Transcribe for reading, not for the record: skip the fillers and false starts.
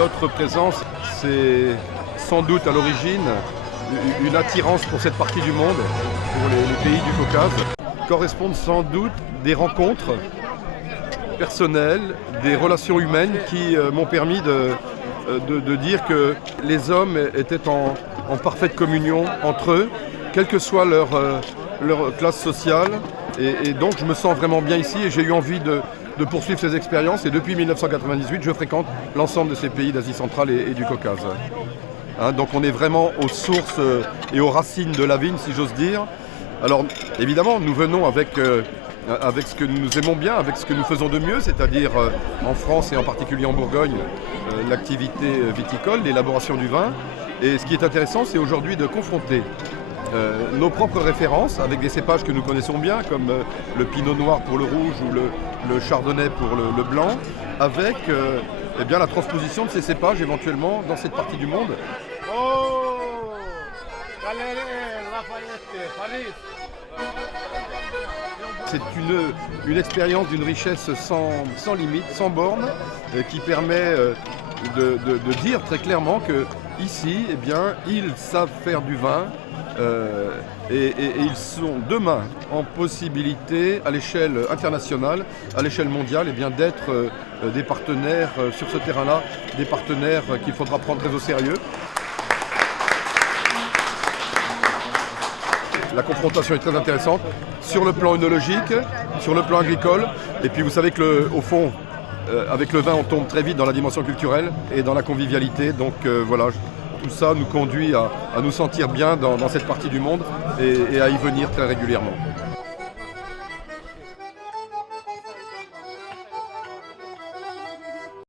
Notre présence, c'est sans doute à l'origine une attirance pour cette partie du monde, pour les pays du Caucase, correspondent sans doute des rencontres personnelles, des relations humaines qui m'ont permis de dire que les hommes étaient en parfaite communion entre eux, quelle que soit leur classe sociale. Et donc je me sens vraiment bien ici et j'ai eu envie de poursuivre ces expériences. Et depuis 1998, je fréquente l'ensemble de ces pays d'Asie centrale et du Caucase. Donc on est vraiment aux sources et aux racines de la vigne, si j'ose dire. Alors évidemment, nous venons avec ce que nous aimons bien, avec ce que nous faisons de mieux, c'est-à-dire en France et en particulier en Bourgogne, l'activité viticole, l'élaboration du vin. Et ce qui est intéressant, c'est aujourd'hui de confronter nos propres références avec des cépages que nous connaissons bien, comme le pinot noir pour le rouge ou le chardonnay pour le blanc, avec eh bien, la transposition de ces cépages éventuellement dans cette partie du monde. C'est une expérience d'une richesse sans limite, sans borne, qui permet de dire très clairement qu'ici, eh bien, ils savent faire du vin et ils sont demain en possibilité, à l'échelle internationale, à l'échelle mondiale, eh bien, d'être des partenaires sur ce terrain-là, des partenaires qu'il faudra prendre très au sérieux. La confrontation est très intéressante sur le plan œnologique, sur le plan agricole. Et puis vous savez qu'au fond, avec le vin, on tombe très vite dans la dimension culturelle et dans la convivialité. Donc voilà, tout ça nous conduit à nous sentir bien dans cette partie du monde et à y venir très régulièrement.